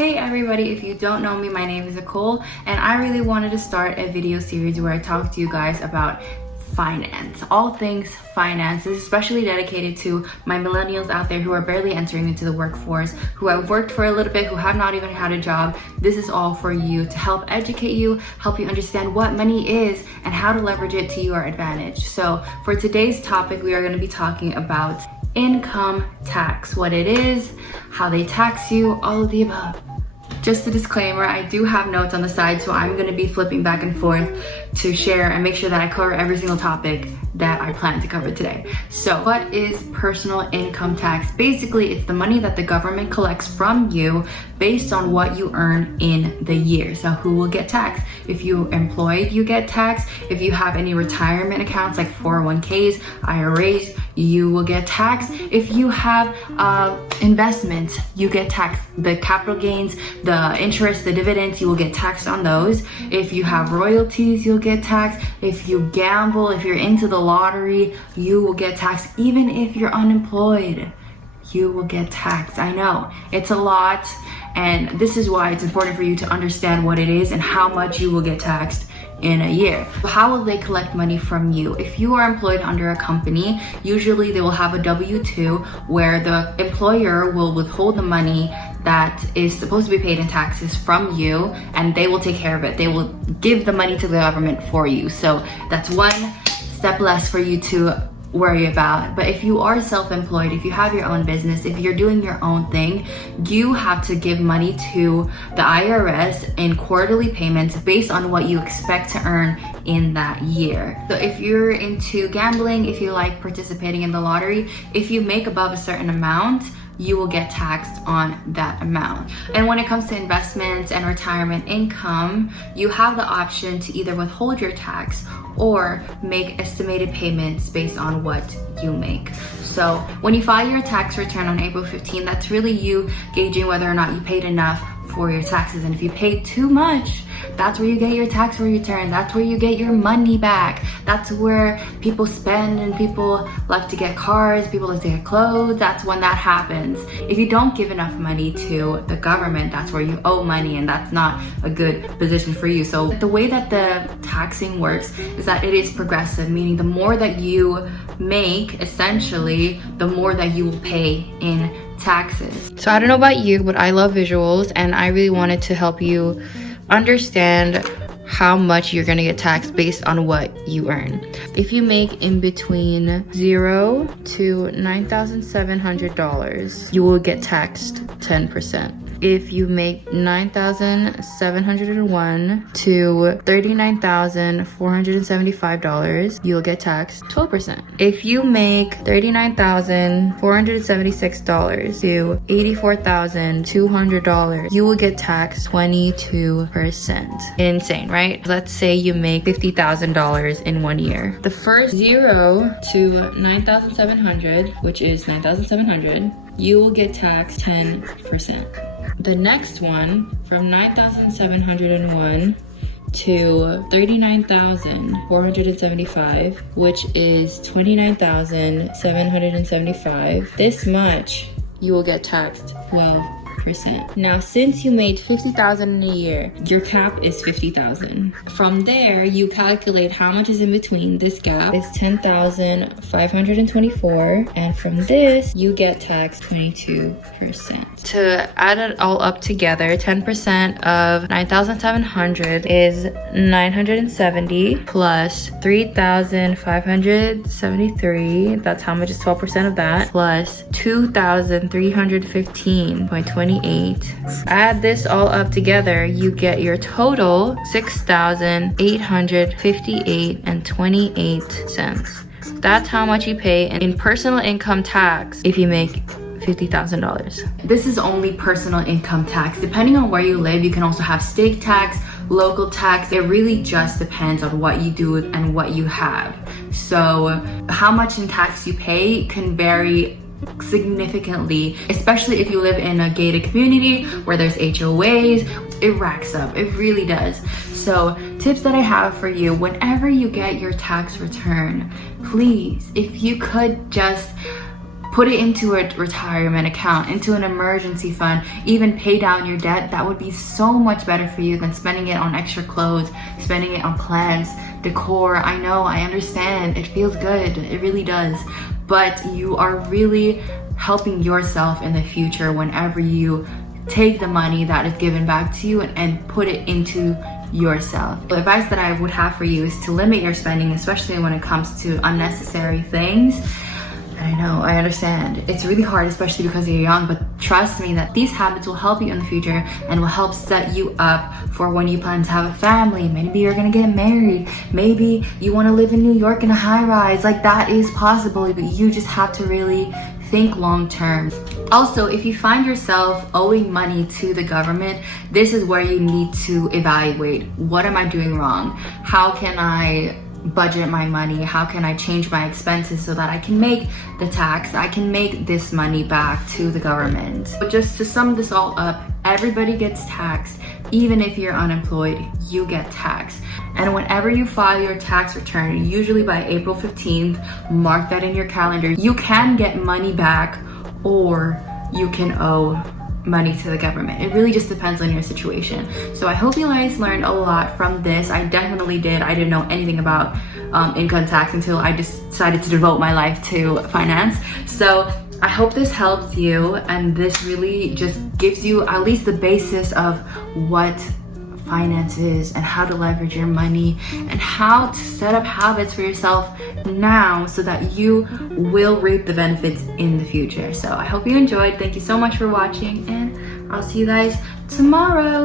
Hey everybody, if you don't know me, my name is Nicole, and I really wanted to start a video series where I talk to you guys about finance, all things finances, especially dedicated to my millennials out there who are barely entering into the workforce, who have worked for a little bit, who have not even had a job. This is all for you to help educate you, help you understand what money is and how to leverage it to your advantage. So for today's topic, we are going to be talking about income tax, what it is, how they tax you, all of the above. Just a disclaimer, I do have notes on the side, so I'm going to be flipping back and forth to share and make sure that I cover every single topic that I plan to cover today. So what is personal income tax? Basically, it's the money that the government collects from you based on what you earn in the year. So who will get taxed? If you're employed, you get taxed. If you have any retirement accounts like 401ks, IRAs, you will get taxed. If you have investments, you get taxed. The capital gains, the interest, the dividends, you will get taxed on those. If you have royalties, you'll get taxed. If you gamble, if you're into the lottery, you will get taxed. Even if you're unemployed, you will get taxed. I know, it's a lot, and this is why it's important for you to understand what it is and how much you will get taxed in a year. How will they collect money from you? If you are employed under a company, usually they will have a W-2 where the employer will withhold the money that is supposed to be paid in taxes from you, and they will take care of it. They will give the money to the government for you. So that's one step less for you to worry about. But if you are self-employed, if you have your own business, if you're doing your own thing, you have to give money to the IRS in quarterly payments based on what you expect to earn in that year. So if you're into gambling, if you like participating in the lottery, if you make above a certain amount, you will get taxed on that amount. And when it comes to investments and retirement income, you have the option to either withhold your tax or make estimated payments based on what you make. So when you file your tax return on April 15, that's really you gauging whether or not you paid enough for your taxes. And if you paid too much, that's where you get your tax return. That's where you get your money back. That's where people spend, and people like to get cars, people like to get clothes. That's when that happens. If you don't give enough money to the government, that's where you owe money, and that's not a good position for you. So the way that the taxing works is that it is progressive, meaning the more that you make, essentially, the more that you will pay in taxes. So I don't know about you, but I love visuals, and I really wanted to help you understand how much you're gonna get taxed based on what you earn. If you make in between $0 to $9,700, you will get taxed 10%. If you make $9,701 to $39,475, you'll get taxed 12%. If you make $39,476 to $84,200, you will get taxed 22%. Insane, right? Let's say you make $50,000 in 1 year. The first 0 to 9,700, which is 9,700, you will get taxed 10%. The next one, from 9,701 to 39,475, which is 29,775, this much you will get taxed 12%. Now, since you made $50,000 in a year, your cap is $50,000. From there, you calculate how much is in between. This gap is $10,524, and from this, you get taxed 22%. To add it all up together, 10% of 9,700 is 970 plus 3,573. That's how much is 12% of that, plus 2,315.28. Add this all up together, you get your total $6,858.28. That's how much you pay in personal income tax if you make $50,000. This is only personal income tax. Depending on where you live, you can also have state tax, local tax. It really just depends on what you do and what you have. So how much in tax you pay can vary significantly, especially if you live in a gated community where there's HOAs. It racks up, it really does. So tips that I have for you, whenever you get your tax return, please, if you could just put it into a retirement account, into an emergency fund, even pay down your debt. That would be so much better for you than spending it on extra clothes, spending it on plants, decor. I know, I understand, it feels good, it really does, but you are really helping yourself in the future whenever you take the money that is given back to you and put it into yourself. The advice that I would have for you is to limit your spending, especially when it comes to unnecessary things. I know, I understand. It's really hard, especially because you're young, but trust me that these habits will help you in the future and will help set you up for when you plan to have a family. Maybe you're gonna get married. Maybe you wanna live in New York in a high rise. Like, that is possible, but you just have to really think long term. Also, if you find yourself owing money to the government, this is where you need to evaluate, what am I doing wrong? How can I budget my money? How can I change my expenses so that I can make the tax, I can make this money back to the government? But just to sum this all up, everybody gets taxed. Even if you're unemployed, you get taxed. And whenever you file your tax return, usually by April 15th, mark that in your calendar, you can get money back or you can owe money to the government. It really just depends on your situation. So I hope you guys learned a lot from this. I definitely did. I didn't know anything about income tax until I decided to devote my life to finance. So I hope this helps you, and this really just gives you at least the basis of what finance is and how to leverage your money and how to set up habits for yourself now so that you will reap the benefits in the future. So I hope you enjoyed. Thank you so much for watching, and I'll see you guys tomorrow.